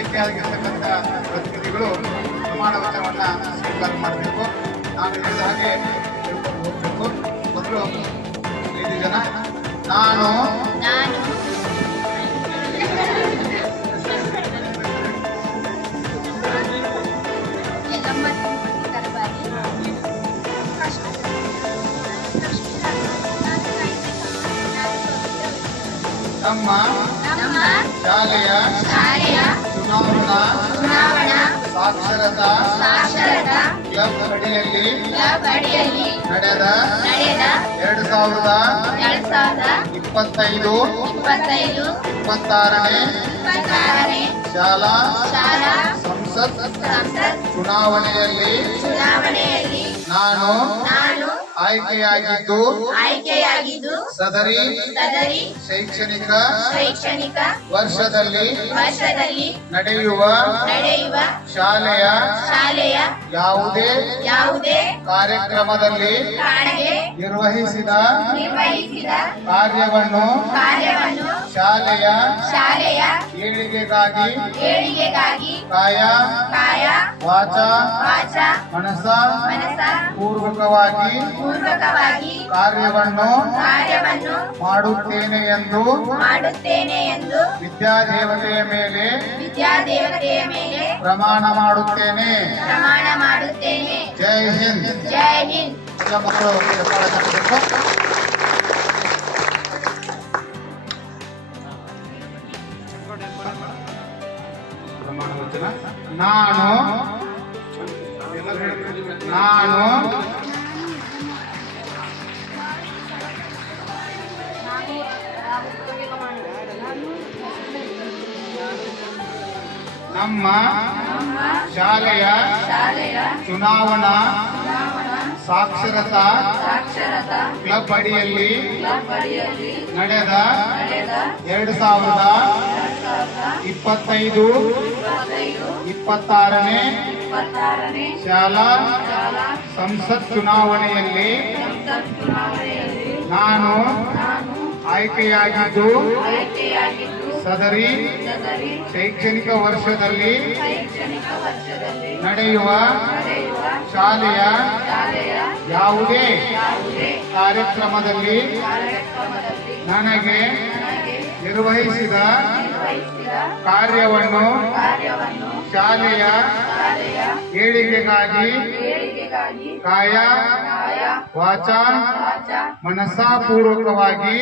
ವಿದ್ಯಾರ್ಥಿಗಳು ಪ್ರಮಾಣ ವಚನವನ್ನು ಸ್ವೀಕಾರ ಮಾಡಬೇಕು. ನಾನು ಹೇಳಿದ ಹಾಗೆ ಹೋಗಬೇಕು ಮೊದಲು ಐದು ಜನ. ನಾನು. ನಮ್ಮ ಶಾಲೆಯ ಚುನಾವಣಾ ಚುನಾವಣಾ ಸಾಕ್ಷರತಾ ಸಾಕ್ಷರತಾ ಕ್ಲಬ್ ಅಡಿಯಲ್ಲಿ ಕ್ಲಬ್ ಅಡಿಯಲ್ಲಿ ನಡೆದ ನಡೆದ ಎರಡು ಸಾವಿರದ ಎರಡು ಸಾವಿರದ ಇಪ್ಪತ್ತೈದು ಇಪ್ಪತ್ತೈದು ಇಪ್ಪತ್ತಾರನೇ ಇಪ್ಪತ್ತಾರನೇ ಶಾಲಾ ಶಾಲಾ ಸಂಸತ್ ಸಂಸತ್ ಚುನಾವಣೆಯಲ್ಲಿ ಚುನಾವಣೆಯಲ್ಲಿ ನಾನು ನಾನು ಆಯ್ಕೆಯಾಗಿದ್ದು ಆಯ್ಕೆಯಾಗಿದ್ದು ಸದರಿ ಸದರಿ ಶೈಕ್ಷಣಿಕ ಶೈಕ್ಷಣಿಕ ವರ್ಷದಲ್ಲಿ ವರ್ಷದಲ್ಲಿ ನಡೆಯುವ ನಡೆಯುವ ಶಾಲೆಯ ಶಾಲೆಯ ಯಾವುದೇ ಯಾವುದೇ ಕಾರ್ಯಕ್ರಮದಲ್ಲಿ ನಿರ್ವಹಿಸಿದ ನಿರ್ವಹಿಸಿದ ಕಾರ್ಯವನ್ನು ಕಾರ್ಯವನ್ನು ಶಾಲೆಯ ಶಾಲೆಯ ಏಳಿಗೆಗಾಗಿ ಏಳಿಗೆಗಾಗಿ ಕಾಯ ಕಾಯ ವಾಚ ಮನಸ ಪೂರ್ವಕವಾಗಿ ಪೂರ್ವಕವಾಗಿ ಕಾರ್ಯವನ್ನು ಮಾಡುತ್ತೇನೆ ಎಂದು ಮಾಡುತ್ತೇನೆ ಎಂದು ವಿದ್ಯಾದೇವತೆಯ ಮೇಲೆ ವಿದ್ಯಾದೇವತೆಯ ಮೇಲೆ ಪ್ರಮಾಣ ಮಾಡುತ್ತೇನೆ. ಪ್ರಮಾಣ ಮಾಡುತ್ತೇನೆ. ಜೈ ಹಿಂದ್. ಜೈ ಹಿಂದ್. ಮಕ್ಕಳು ಪ್ರಮಾಣ ವಚನ ನಾನು ನಾನು ನಮ್ಮ ಶಾಲೆಯ ಚುನಾವಣಾ ಸಾಕ್ಷರತಾ ಕ್ಲಬ್ ಅಡಿಯಲ್ಲಿ ನಡೆದ ಎರಡು ಸಾವಿರದ ಇಪ್ಪತ್ತೈದು ಇಪ್ಪತ್ತಾರನೇ ಶಾಲಾ ಸಂಸತ್ ಚುನಾವಣೆಯಲ್ಲಿ ನಾನು ಆಯ್ಕೆಯಾಗಿದ್ದು ಸದರಿ ಶೈಕ್ಷಣಿಕ ವರ್ಷದಲ್ಲಿ ನಡೆಯುವ ಶಾಲೆಯ ಯಾವುದೇ ಕಾರ್ಯಕ್ರಮದಲ್ಲಿ ನನಗೆ ನಿರ್ವಹಿಸಿದ ಕಾರ್ಯವನ್ನು ಶಾಲೆಯ ಏಳಿಗೆಗಾಗಿ ಕಾಯ, ವಾಚ, ಮನಸ್ಸಾಪೂರ್ವಕವಾಗಿ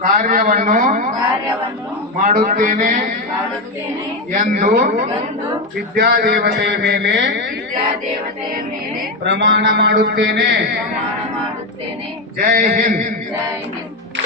ಕಾರ್ಯವನ್ನು ಮಾಡುತ್ತೇನೆ ಎಂದು ವಿದ್ಯಾ ವಿದ್ಯಾದೇವತೆಯ ಮೇಲೆ ಪ್ರಮಾಣ ಮಾಡುತ್ತೇನೆ. ಜೈ ಹಿಂದ್.